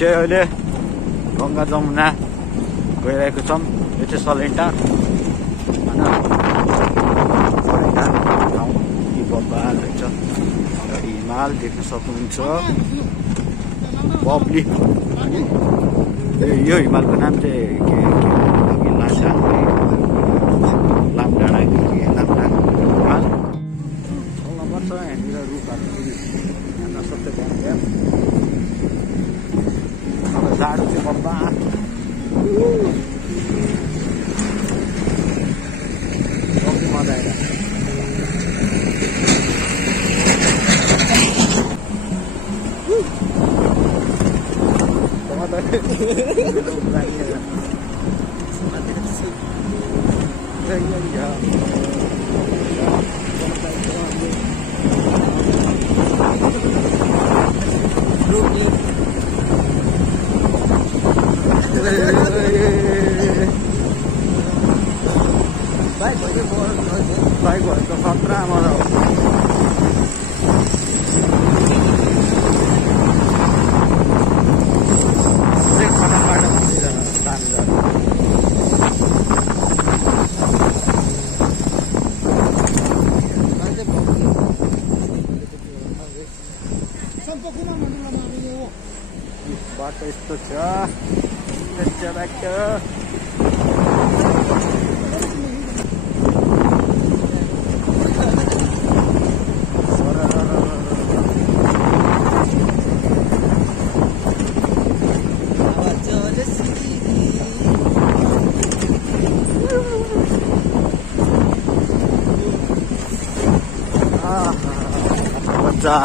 चाहिँ अहिले गङ्गा जमुना गइरहेको छौँ। यो चाहिँ सलेन्टा ठाउँ कि बब्बा रहेछ। अगाडि हिमाल देख्न सक्नुहुन्छ। बब्ली यो हिमालको नाम चाहिँ के लामडाँडा के लामडाँडा हिमाल तल पर्छ। यहाँनिर रुखहरू हेर्न सक्छ। त्यहाँ अब जाडो चाहिँ बब्बा मजा आइरहेको बाइक भयो त खतरा मजा हो। बाटो यस्तो छ मजा।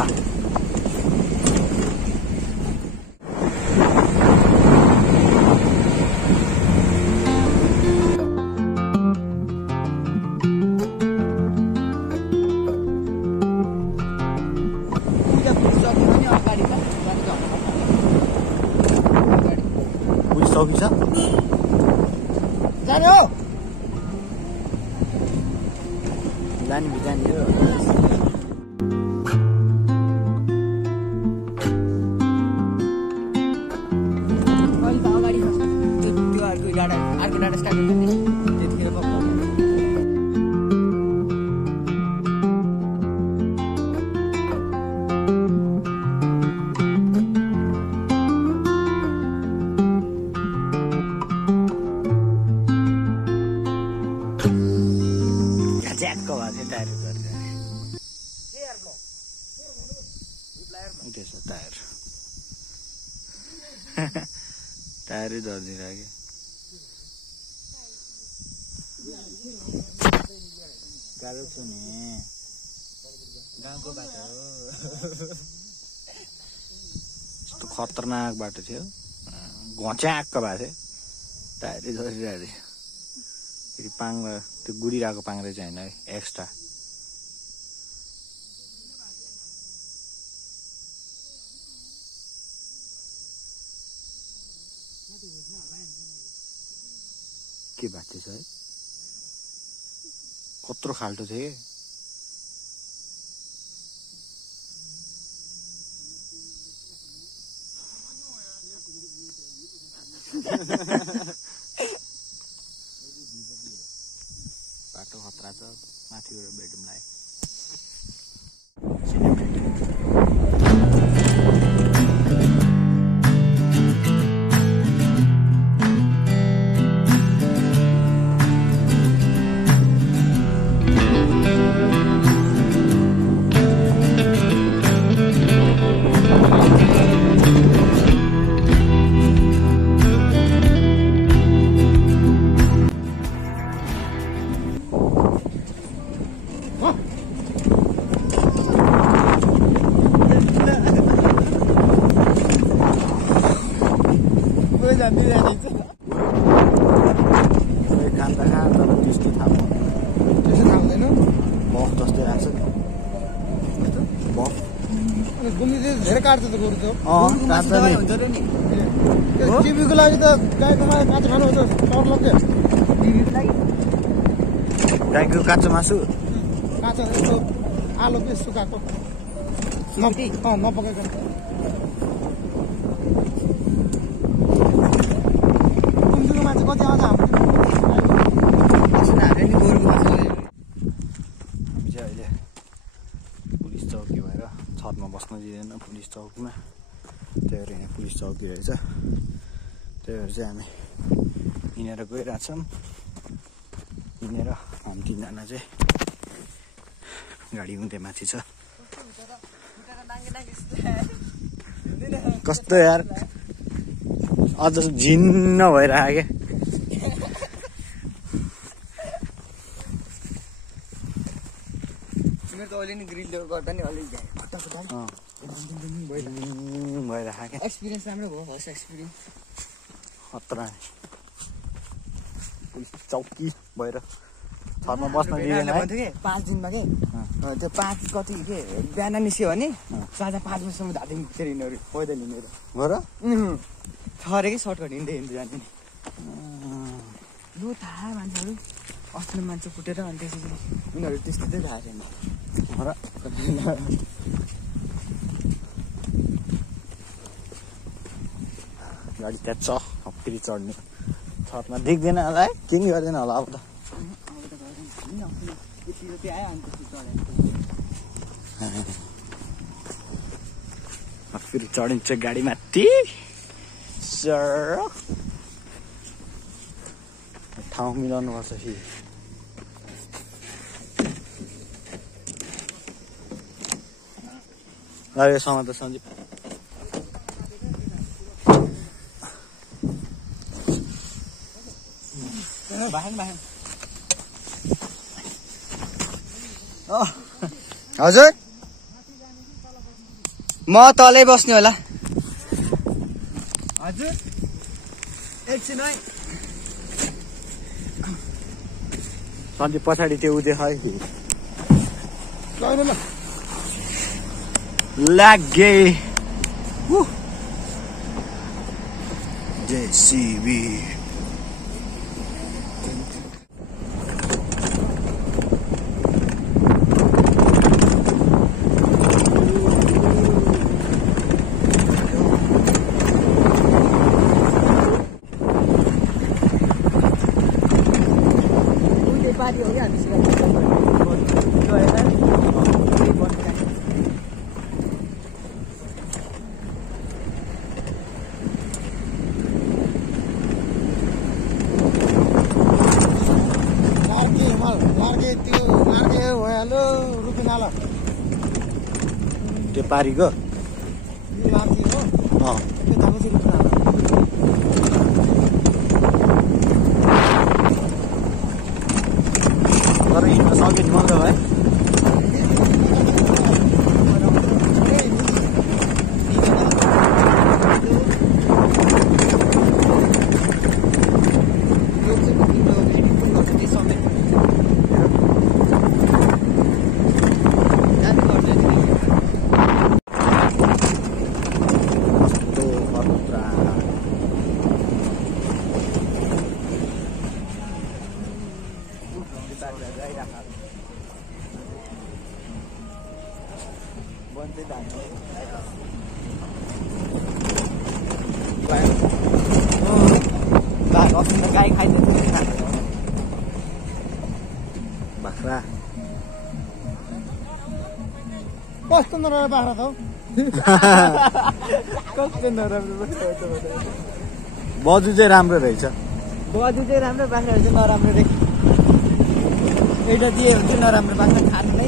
पुगिसकेको छ जाने हो जाने बिजाने हो। अर्को डाटा स्टार्ट हुन्छ त्यतिखेर ज्याटको भए चाहिँ टायर टायर टायरै झरिदिइराख्यो। गाह्रो छु नि गाउँको बाटो हो। यस्तो खतरनाक बाटो थियो। घच्याक्क भएको थियो। टायरै झरिरहेको थियो। फेरि पाङ्रा त्यो गुडिरहेको पाङ्रा चाहिँ होइन है एक्स्ट्रा। के भएको छ है कत्रो खाल्टो थियो बाटो खतरा छ। माथिबाट भेटौँला है। धेरै काट्छ त गोरु त टिभीको लागि त गाईको मासु काँचो खानु त डर लाग्छ। गाईको काँचो मासु काँचो यस्तो आलु पिस सुकाएको नपकाइकन कति आउँछ हाम्रो हामी चाहिँ अहिले पुलिस चौकी भएर छतमा बस्न दिँदैन पुलिस चौकीमा। त्यही भएर यहाँ पुलिस चौकी रहेछ। त्यही भएर चाहिँ हामी हिँडेर गइरहेछौँ। हिँडेर हामी तिनजना चाहिँ गाडी हुँदै माथि छ। कस्तो यार अझ झिन्न भइरहेको क्या। मेरो त अहिले नि ग्रिल गर्दा नि अलिक खट्टा भइरहेको क्या। एक्सपिरियन्स राम्रो भयो फर्स्ट एक्सपिरियन्स। खतरा पुलिस चौकी भएर छतमा बस्न दिँदैन है। 5 दिनमा के त्यो 5 कति के बिहान निस्क्यो भने साँझ 5 बजीसम्म धादिङ फेरि हिँड्यो पैदल हिँडेर हो र थरे कि सर्टकट हिँड्दै जाने नि। लु थाहा मान्छेहरू अस्ति मान्छे फुटेर अनि त्यसपछि उनीहरू त्यस्तो चाहिँ थाहा छैन हो र। गाडी त्यहाँ छ फेरि चढ्ने छतमा देख्दैन होला है के नि गर्दैन होला अब त। फेरि चढिन्छ गाडी माथि ठाउँ मिलाउनु पर्छ फेरि। यो समाज सञ्जीव हजुर म तलै बस्ने होला। हजुर एकछिन है सञ्जीव पछाडि त्यो उदेख है लागे जेसीबी पारी हो क्या हामी त्यो पारीको तर हिँड्न सक्यो नि मजा भयो। गाई खाइदिन्छ बाख्रा कस्तो नराम्रो बाख्रा त हौ। कस्तो नराम्रो बजु चाहिँ राम्रो रहेछ। बजु चाहिँ राम्रो बाख्राहरू चाहिँ नराम्रो रे। एउटा दिए हुन्छ नराम्रो बाख्रा खानु नै।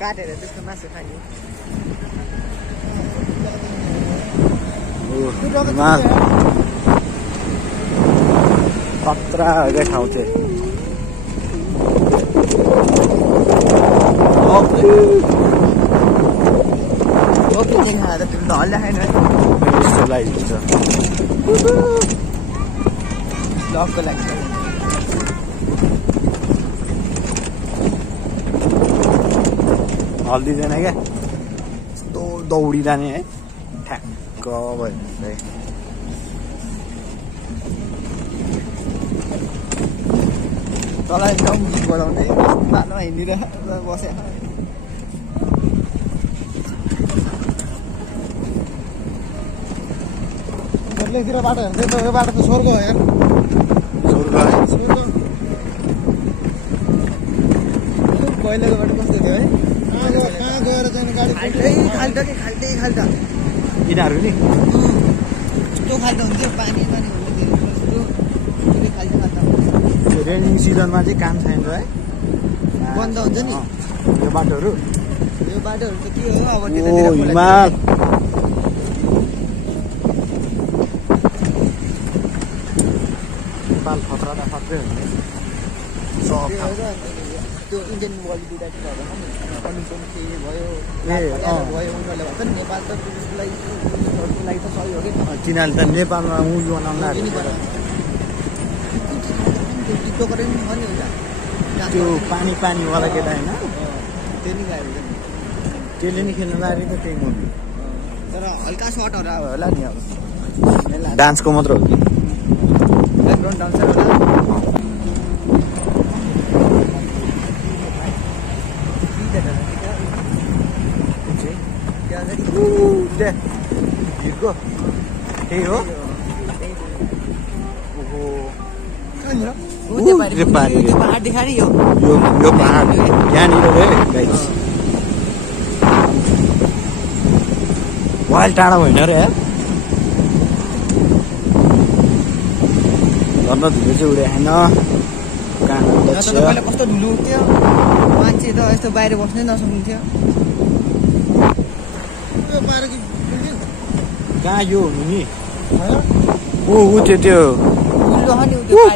काटेर त्यसको मासु खाने खतरा ठाउँ चाहिँ लगको लागि हल्दिँदैन क्या यस्तो दौडिँदाने है ठ्याक्क भयो। तल एकदम गीत बजाउँदै बाटोमा हिँडिरहेर बस्यो घरलेतिर बाटो हेर्दै त यो बाटो त स्वर्ग हो यार स्वर्ग है स्वर्ग पहिलेको बाटो कस्तो थियो है कहाँ गएर चाहिँ गाडी खाल्टा कि खाल्टा यिनीहरू नि कस्तो खाल्टा हुन्थ्यो पानी पानी हुन्थ्यो खाल्टा रेनिङ सिजनमा चाहिँ काम छैन है बन्द हुन्छ नि यो बाटोहरू त के हो अब ओ हिमाल नेपाल खतरा त खत्रै हुने त्यो इन्डियन बलिउडतिर भयो भयो उनीहरूले भन्छ नि नेपाल त टुरिस्टलाई लागि त सही हो कि तिनीहरूले त नेपालमा मुभी बनाउन त्यो पानीवाला केटा होइन त्यो नि गाडी त्यसले नि खेल्नु लागेको त्यही मुभी तर हल्का सर्टहरू अब होला नि अब डान्सको मात्र हो कि ब्याकग्राउन्ड डान्सर होला भिरको त्यही हो पहाड देखाएर यो पहाड यहाँनिर वाइल टाढा होइन र यार घरमा धुलो चाहिँ उडेन पहिला कस्तो धुलो उठ्थ्यो मान्छे त यस्तो बाहिर बस्नै नसक्नुहुन्थ्यो कहाँ यो हुनु नि ऊ त्यो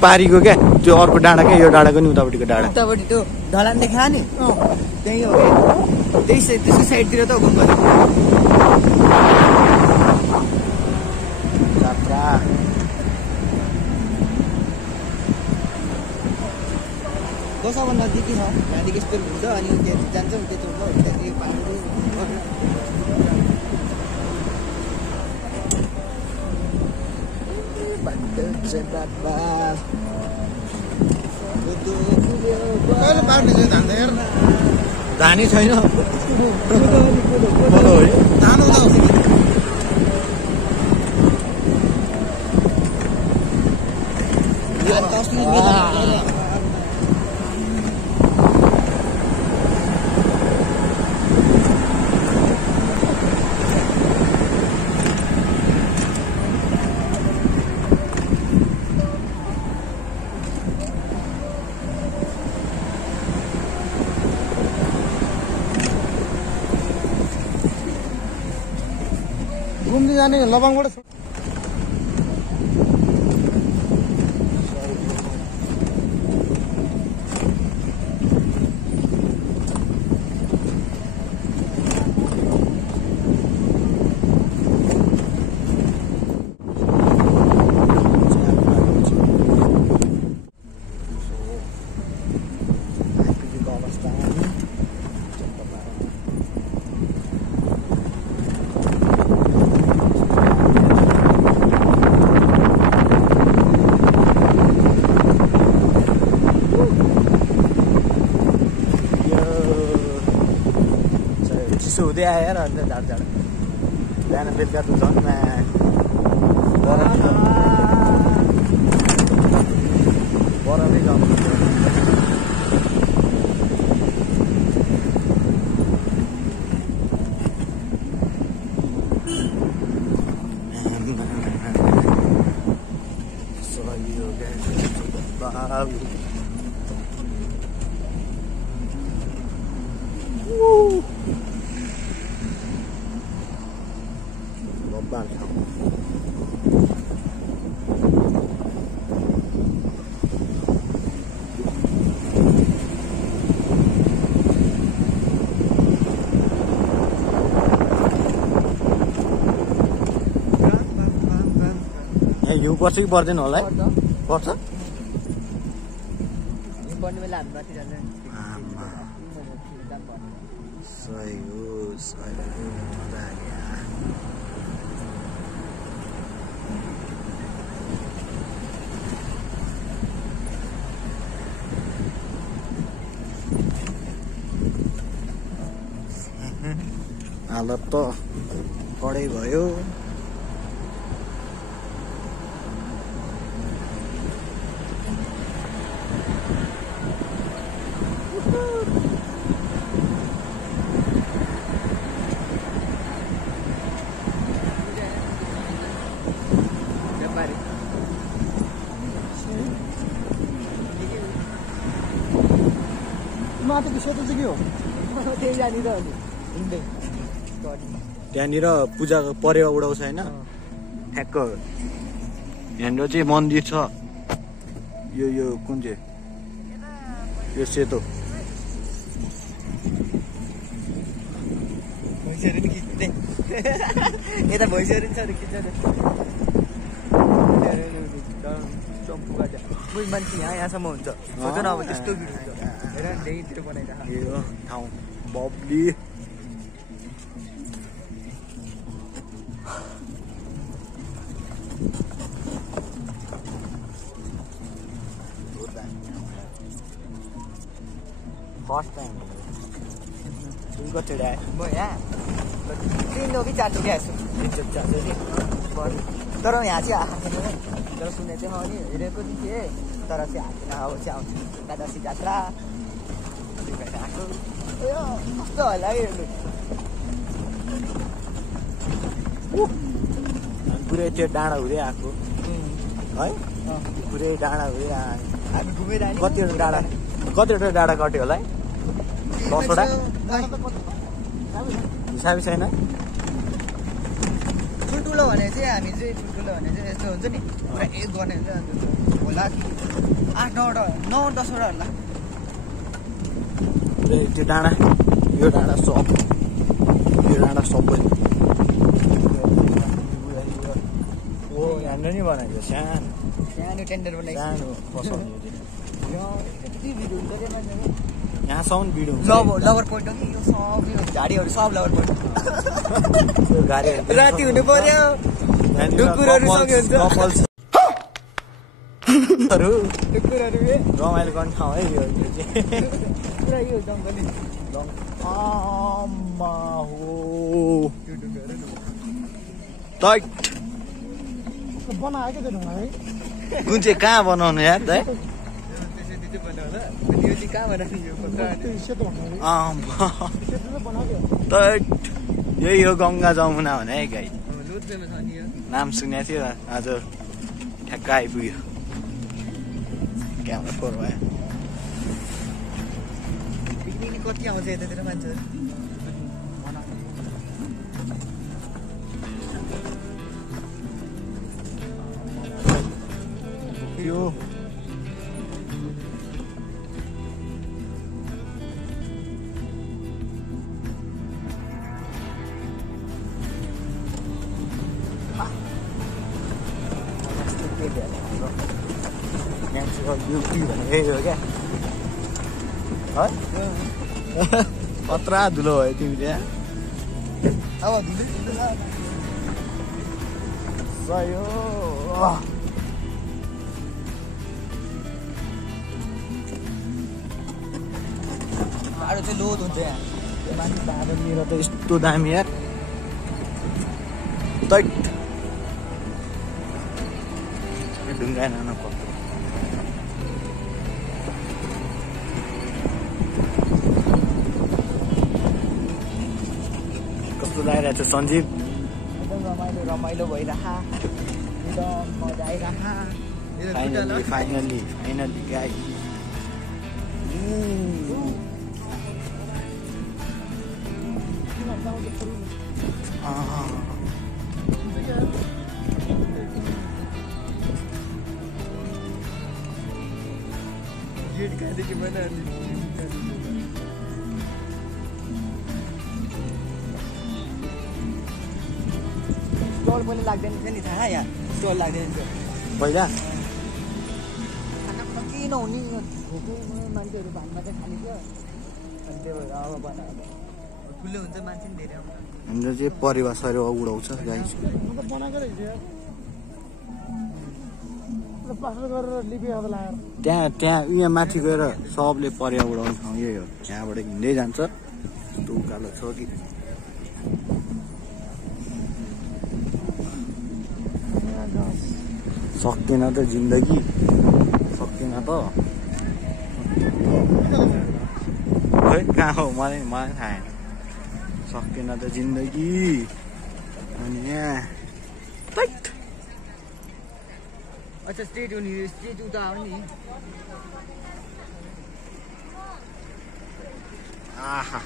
पारीको क्या त्यो अर्को डाँडा क्या यो डाँडाको नि उतापट्टिको डाँडा उतापट्टि त्यो ढलान देखा नि त्यही हो त्यसको साइडतिर त जात्रा दसौँ नजिकै छ यहाँदेखि यस्तो हुन्छ अनि त्यहाँ जान्छौँ त्यो चोटमा त्यहाँदेखि पानी धानी छैन घुम्दै जाने लबाङबाट हुँदै आयो यार अन्त झाड बिहान बेलुका त झन् बरफै जानु हिउँ पर्छ कि पर्दैन होला है पर्छ पर्ने बेला हामी माथि जान्छ सही हो हालत त कडै भयो। माथिको सेतो चाहिँ के हो? त्यहाँनिर पूजाको परेवा उडाउँछ होइन ठ्याक्क यहाँनिर चाहिँ मन्दिर छ। यो कुन चाहिँ यो सेतो भैँसीहरू नि खिच्दै यता भैँसीहरू नि छ अरे खिच्छ चम्पु गाजा कोही मान्छे यहाँसम्म हुन्छ सोच न अब त्यस्तो भिड हुन्छ हेर न त्यहीँतिर बनाइरहेको यो ठाउँ बब्ली फर्स्ट टाइम कतिवटा म यहाँ 3 हो कि 4 चोटि आएछु तर यहाँ चाहिँ आएको छैन तर सुने चाहिँ नि हेरेको चाहिँ थिएँ तर चाहिँ आएको अब चाहिँ आउँछु एकादशी जात्रा आएको कस्तो होला हेर्नु पुरै त्यो डाँडा हुँदै आएको है पुरै डाँडा हुँदै हामी घुमेर आयो कतिवटा डाँडा कट्यो होला है 10वटा हिसाबै छैन। ठुल्ठुलो भने चाहिँ हामी चाहिँ ठुल्ठुलो भने चाहिँ यस्तो हुन्छ नि पुरा एक गर्ने हुन्छ होला कि 8-9वटा 9-10वटा होला त्यो डाँडा यो डाँडा सबै हो यहाँनिर नि बनाइन्छ सानो टेन्डर बनाइन्छ सानो पसलमा यति भिड हुन्छ क्या मान्छेहरू यहाँसम्म भिड हुन्छ लभर पोइन्ट हो कि यो सब यो झाडीहरू सब लभर पोइन्ट त्यो गाडी राति हुनु पर्यो ढुकुरहरू सँगै हुन्छ ढुकुरहरू रमाइलो गर्ने ठाउँ है यो चाहिँ पुरा यो जङ्गली आमा हो बनायो क्या त्यो ढुङ्गा है कुन चाहिँ कहाँ बनाउनु यार है यो चाहिँ कहाँ बनाउने यो त्यो सेतो भन्नु आमा सेतो चाहिँ बनायो यही हो गङ्गा जमुना भने है गाई लोत्रेमा छ नि यो नाम सुनेको थियो आज ठ्याक्क आइपुग्यो क्यामेरा फोर भयो पिकनिक कति आउँछ यतातिर मान्छेहरू यो ब्युटी भनेको यही हो क्या है कत्रा धुलो भयो तिमी त्यहाँ अब सयो बाटो चाहिँ लोड हुन्छ यहाँ माथि बाटो मेरो त यस्तो दामी यार दैट ढुङ्गा नाना पर्छ कस्तो लागिरहेको छ सञ्जीव एकदम रमाइलो भइरह एकदम मजा आइरह फाइनली गाई गेट कहाँदेखि बनाउने स्टल पनि लाग्दैन थियो नि थाहा यहाँ स्टल लाग्दैन थियो पहिला खाना के नहुने भोकैमा मान्छेहरू भानमा चाहिँ खाने थियो अनि त्यो भएर अब बनाएर ठुलो हुन्छ मान्छे पनि धेरै आउँछ हाम्रो चाहिँ परिवार सरेवा उडाउँछ गाई बनाएको रहेछ प्लास्टर गरेर लिपे अब लगाएर त्यहाँ यहाँ माथि गएर सबले परिवा उडाउने ठाउँ यही हो यहाँबाट हिँड्दै जान्छ यस्तो उकालो छ कि सक्दैन त जिन्दगी सक्दैन त खै कहाँ हो मलाई थाहा छैन सक्दैन त जिन्दगी अनि यहाँ अच्छा स्ट्रेट हो नि स्ट्रेट उता हो नि आहा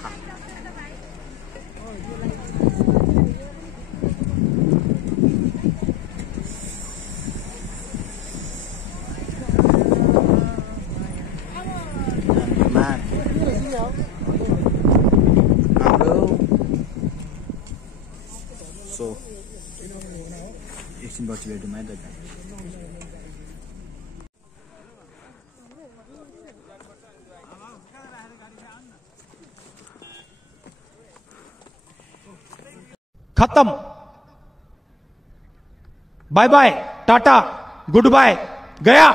So, एकछिन बसी भेटौँ है त खत्म bye bye tata goodbye गया